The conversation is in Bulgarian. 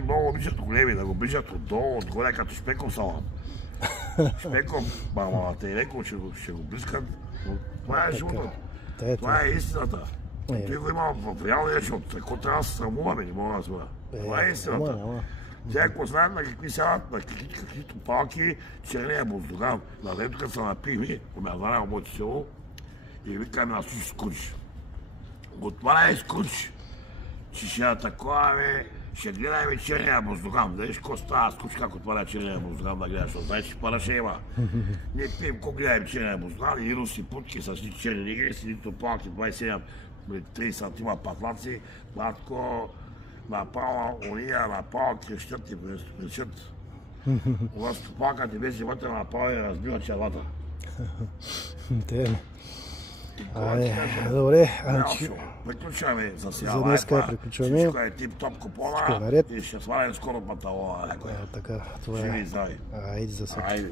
Руснаците много обичат големи, да го ближат отдолу, отгоре, като шпеков салам. Шпеков, мама, те леко ще го близкат, но това е животът. Това е истината. Той го има в реалния живот. Какво трябва да се срамуваме, не мога да разбера. Това е истината. Тя ако знаят на какви сядат, на каквито палки, черния буздоган, на дето като са напими, умяваля в моето село и викаме на слушай скруч. Отваряй скруч, че ще атакуваме, ще гледаме черния буздоган. Да виж какво става скруч, как отваря черния буздоган да гледаш, защото знаеш, че пара ще има. Ние пием, какво гледаме черния буздоган и руси путки с ни черни игри, нито палки, 27, 30 сантима патлаци, матко, напала, уния, напала, крещят и пресят. У вас топака ти беше вътре напала и разбива челата. Добре, приключваме за сега. За днеска приключваме. Всичко е тип-топ купона и ще свалим скоро панталона. Така, това е. Живи и здрави. Айде за сега.